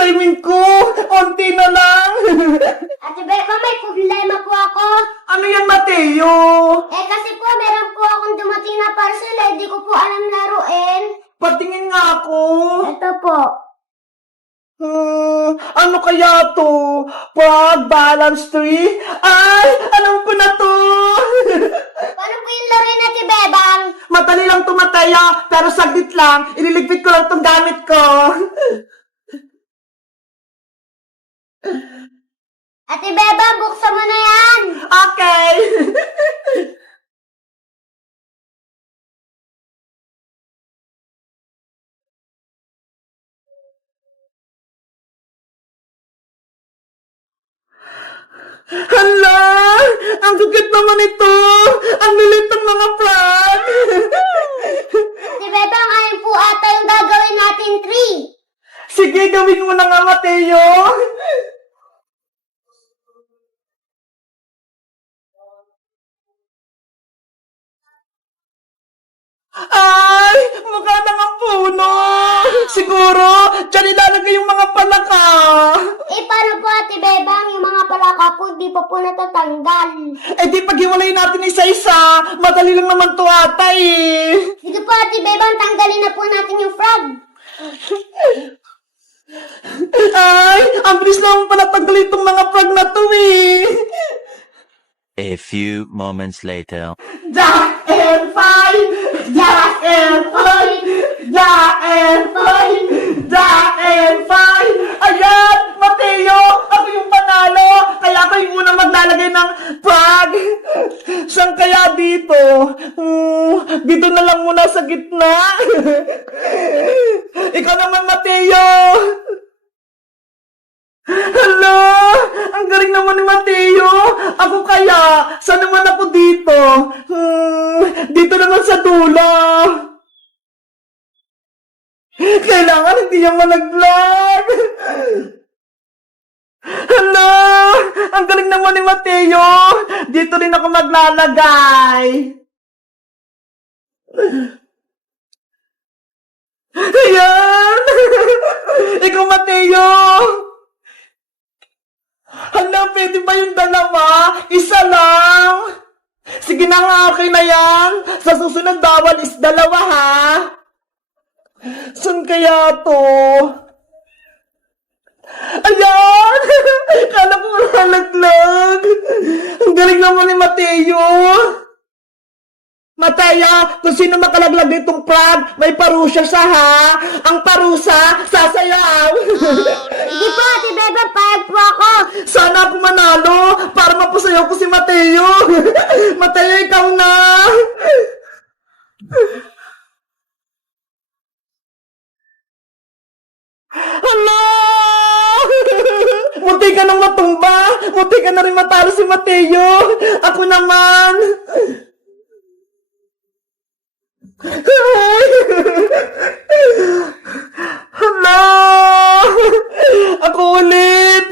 assignment ko. Onti na lang. Ate Beba, may problema po ako. Ano yan, Mateo? Kasi po, meron po akong dumating na parcel, di ko po alam laruin. Patingin nga ako. Ito po. Ano kaya to? Pag balance tree? Ay, alam ko na to. Paano po yung laruin, Ate Bebang? Madali lang to, Mateo. Pero saglit lang. Ililigpit ko lang tong gamit ko. Ate Bebang, buksan mo na yan. Okay. Hala! Ang kukit naman ito! Ang lilit ng mga plant! Ate Bebang, ayun po ata yung gagawin natin tree. Sige, gawin mo na nga, Mateo! Ay! Mukha na nga puno! Siguro, dyan ilalagay yung mga palaka! Paano po, Ate Bebang, yung mga palaka po, di pa po natatanggal. Di paghiwalay natin isa-isa, madali lang naman to ata eh! Sige po, Ate Bebang, tanggalin na po natin yung frog. Ay! Ang bilis naman pala tanggalin itong mga frog na to eh! A few moments later. Jack and Fine! Jack and Fine! Jack and Fine! Jack and Fine! Ayan! Mateo! Ako yung panalo! Kaya ako yung unang maglalagay ng frog! Saan kaya dito? Dito na lang muna sa gitna! Ikaw naman, Mateo! Hala! Ang galing naman ni Mateo! Ako kaya? Saan naman ako dito? Dito naman sa dulo! Kailangan hindi niya malaglag! Hala! Ang galing naman ni Mateo! Dito rin ako maglalagay! Ayan! Ikaw, Mateo! Hala, pwede ba yung dalawa? Isa lang! Sige na nga, okay na yan. Sa susunod bawal is dalawa, ha? Saan kaya to? Ayan! Kala ko malalaglag. Ang galing naman ni Mateo. Mateo, kung sino makalaglag ditong frog, may parusa siya, ha? Ang parusa, sasayaw. Sige po, Ate Bebang, payag po ako. Sana ako manalo para mapasayaw ko si Mateo. Mateo, ikaw na. Hala! Munti ka nang matumba. Munti ka na rin matalo si Mateo. Ako naman. Hala! Ako ulit!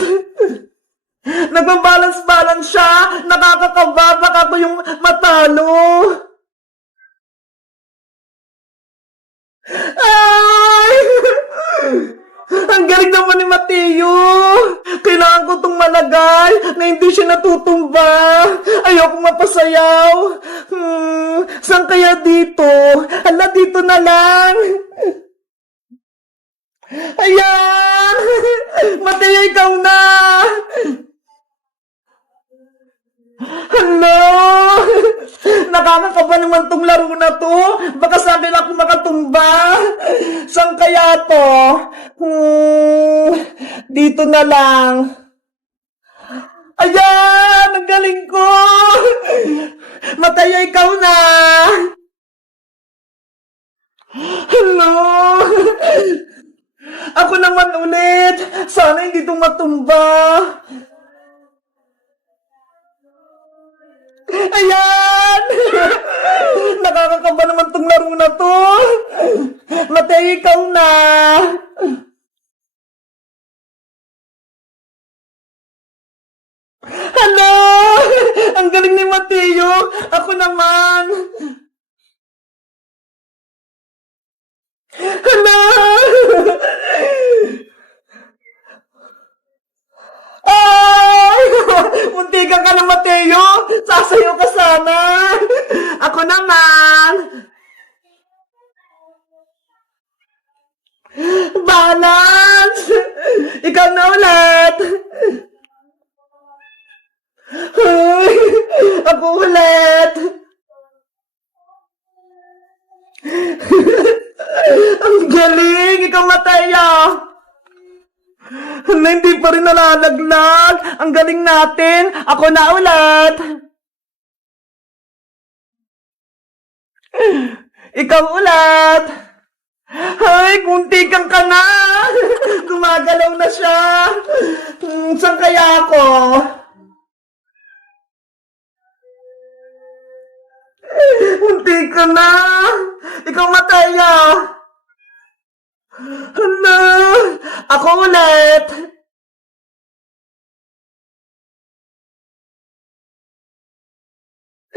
Nagbabalance-balance siya! Nakakakaba! Baka ako yung matalo! Ay! Ang galing naman ni Mateo! Kailangan ko itong malagay na hindi siya natutumba! Ayoko mapasayaw! Saan kaya dito? Hala, dito na lang! Ayan! Mateo, ikaw na! Hala! Nakakakaba naman tong laro na to. Baka sa akin ako makatumba. Saan kaya to? Dito na lang. Ayan! Ang galing ko! Mateo, ikaw na! Hello! Ako naman ulit! Sana hindi ito matumba! Ayan! Nakakakaba naman tong laro na to! Mateo, ikaw na! Hala! Ang galing ni Mateo! Ako naman! Hala! muntikan ka na, Mateo! Sasayo ka sana! Ako naman! Balance! Ikaw na ulit! Ay, ako ulit! Ang galing! Ikaw, Mateo! Hala, hindi pa rin nalalaglag. Ang galing natin. Ako na ulit. Ikaw ulit. Ay, muntikan ka na. Gumagalaw na siya. Saan kaya ako? Muntikan na. Ikaw, Mataya. Hala! Ako ulit!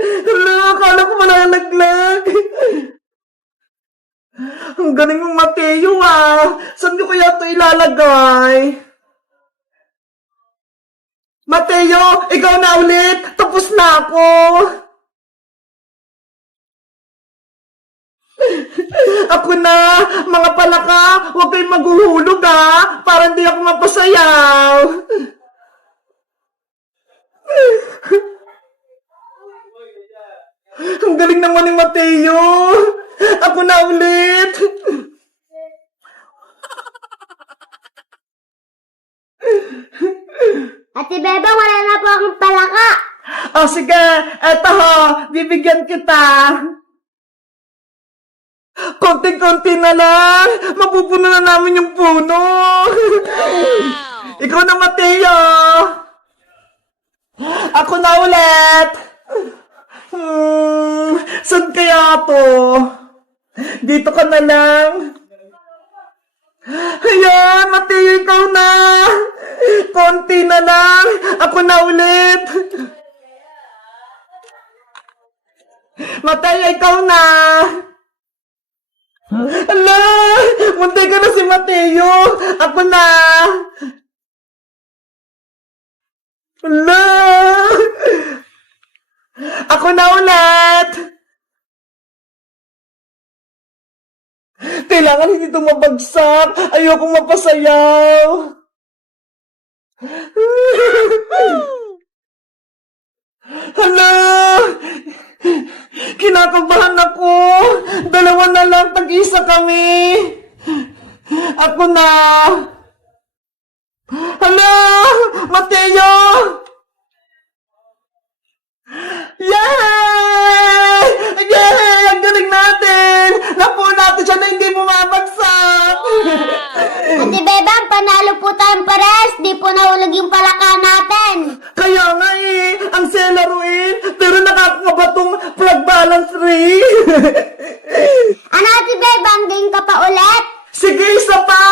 Hala! Akala ko malalaglag! Ang galing mong, Mateo, ah! Saan niyo kaya ito ilalagay? Mateo! Ikaw na ulit! Tapos na ako! Ako na! Mga palaka! Huwag kayong maghuhulog, ha! Para hindi ako mapasayaw! Ang galing naman ni Mateo! Ako na ulit! Ate Bebang, wala na po akong palaka. O sige, eto ho, bibigyan kita. Konting-konti na lang, mapupuno na namin yung puno. Ikaw na, Mateo. Ako na ulit. Saan kaya to? Dito ka na lang. Ayan, Mateo, ikaw na. Konti na lang. Ako na ulit. Mateo, ikaw na. Ala, muntay ka na si Mateo. Ako na. Ala. Ako na ulit. Kailangan hindi ito mabagsak. Ayoko mapasayaw. Hala! Kinakabahan ako. Dalawa na lang, tag-isa kami. Ako na. Hala! Mateo! Yay! Yay! Ang galing natin! Napuo natin siya na hindi bumabagsak! Ate Bebang, panalo po tayong pares. Di po nahulog yung palaka natin. Kaya nga eh, ang selaruin, pero nakakaba tong plug balance ring. Ano, Ate Bebang, game ka pa ulit? Sige, isa pa!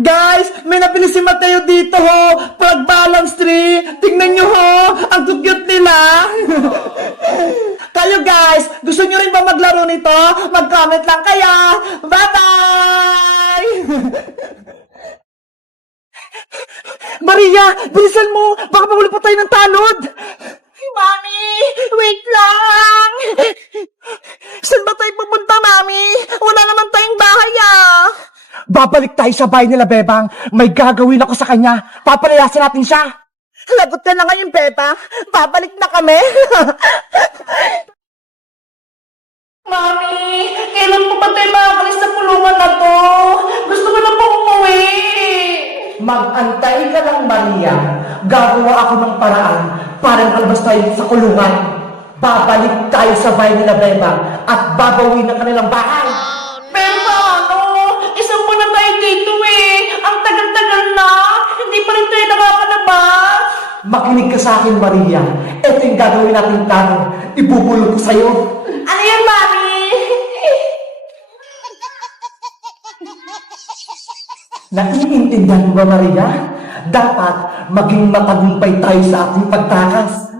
Guys, may napili si Mateo dito ho. Plug balance tree. Tingnan nyo ho. Ang cute nila. Kayo guys, gusto nyo rin ba maglaro nito? Mag-comment lang kaya. Bye-bye! Maria, bilisan mo. Baka mahuli pa tayo ng talod. Mami, wait lang. Saan ba tayo pupunta, Mami? Wala naman tayong bahay, ah. Babalik tayo sa bahay nila, Bebang. May gagawin ako sa kanya. Papalayasin natin siya. Lagot ka na ngayon, Bebang. Babalik na kami. Mami, kailan po ba tayo makakalis sa pulungan na to? Gusto ko na po umuwi. Mag-antay ka lang, Maria. Gagawa ako ng paraan para makalabas tayo sa kulungan. Babalik tayo sa bahay nila, Bebang, at babawin ang kanilang bahay. Pero paano? Isang buwan na tayo dito eh. Ang tagal-tagal na. Hindi pa rin tayo nakakalabas. Makinig ka sa akin, Maria. Ito yung gagawin natin plano. Ibubulong ko sa'yo. Ano yan, Mami? Naiintindihan mo ba, Maria? Dapat maging matagumpay tayo sa ating pagtakas.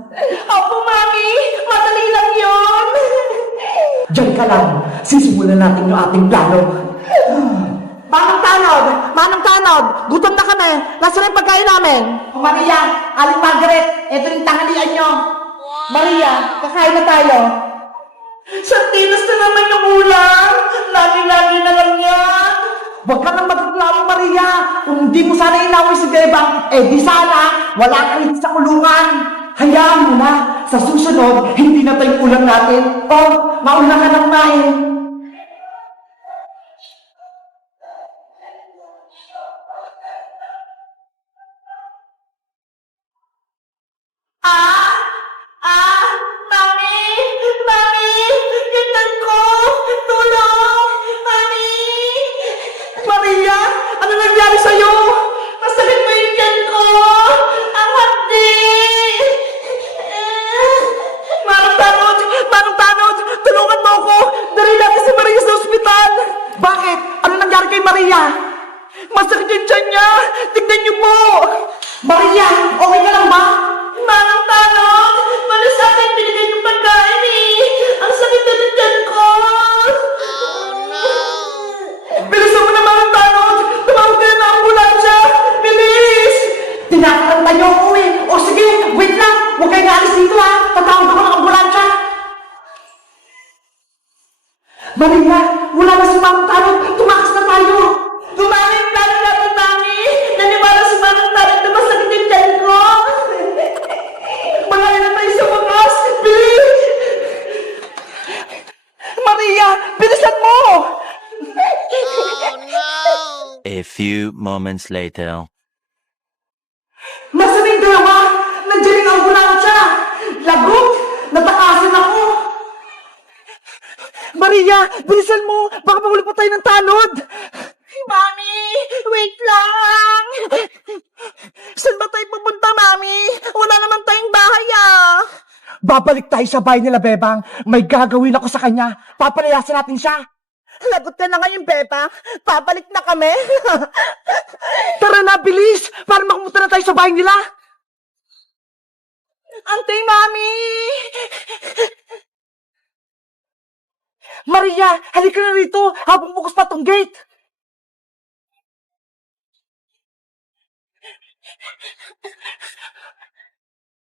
Opo, Mami. Madali lang yun. Diyan ka lang. Sisimulan natin yung ating plano. Paano tayo? tanod. Gutom na kami. Nasaan yung pagkain namin? O Maria, Aling Margaret, ito yung tanghalian nyo. Maria, kakain na tayo. Sardinas na naman yung ulam. Lagi-lagi na lang yan. Huwag ka nang magreklamo, Maria. Kung hindi mo sana inaway si Bebang, di sana wala kang sa kulungan. Hayaan mo na. Sa susunod, hindi na tayong ulam natin. Mauna ka nang main. Mami! Mami! Gintan ko! Tulong! Mami! Maria! Ano nangyari sa'yo? Masakit mo yung tiyan ko! Ang hapdi! Manong Tanod! Manong Tanod! Tulungan mo ako! Dali natin si Maria sa ospital! Bakit? Ano nangyari kay Maria? Masakit yung tiyan niya! Tignan niyo po! Maria! Okay ka lang ba? Manong Tanod! Mali sa akin binigay yung pagkain eh! Ang sakit na ng tiyan ko! Bilisan mo na, Manong Tanod! Tumawag ka na ng ambulansya! Bilis! Tinatakanta niyo ako eh! O sige, wait lang! Huwag kayong alis dito ha! Tatawag ako ng ambulansya! Maria! Wala na si Manong Tanod! Tumakas na tayo! Gumamit yung plano natin, Mami! Naniwala si Manong Tanod na masakit yung tiyan ko! Malaya na tayo sa wakas! Bilis! Maria! Bilisan mo! A few moments later. Nasaan yung dalawa? Nandiyan yung ambulansya! Lagot! Natakasan ako! Maria! Bilisan mo! Baka mahuli pa tayo ng tanod! Mami! Wait lang! Saan ba tayo pupunta, Mami? Wala naman tayong bahay, ah! Babalik tayo sa bahay nila, Bebang. May gagawin ako sa kanya. Papalayasin natin siya. Lagot ka na ngayon, Bebang. Babalik na kami. Tara na, bilis! Para makapunta na tayo sa bahay nila. Antay, Mami! Maria, halika na rito habang bukas pa tong gate.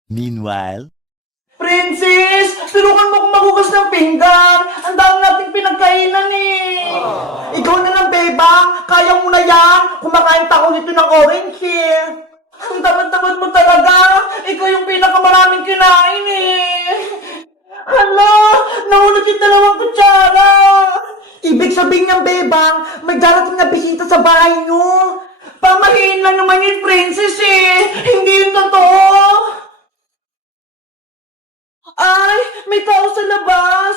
Meanwhile. Princess, tulungan mo akong magugas ng pinggan. Ang dami nating pinagkainan eh. Ikaw na lang, Bebang. Kaya mo na yan. Kumakain pa ako nito ng orange eh. Ang tamad-tamad mo talaga. Ikaw yung pinakamaraming kinain eh. Hala, nahulog yung dalawang kutsara. Ibig sabihin niyang, Bebang, may darating na bisita sa bahay niyo. Pamahiin lang naman yung princess eh. Hindi yun totoo. Ay, may tao sa labas.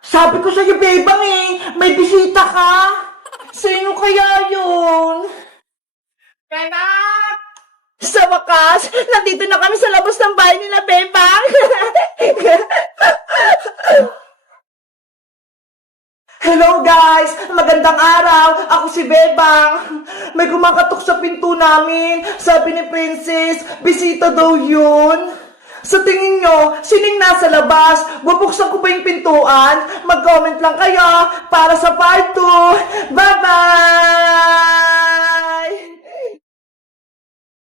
Sabi ko sa'yo, Bebang eh, may bisita ka. Sino kaya yun? Bebang! Sa wakas, nandito na kami sa labas ng bahay nila, Bebang. Hello guys! Magandang araw! Ako si Bebang. May kumakatok sa pinto namin. Sabi ni Princess, bisita daw yun. Sa tingin nyo, sining nasa labas? Bubuksan ko ba yung pintuan? Mag-comment lang kayo para sa part 2. Bye-bye!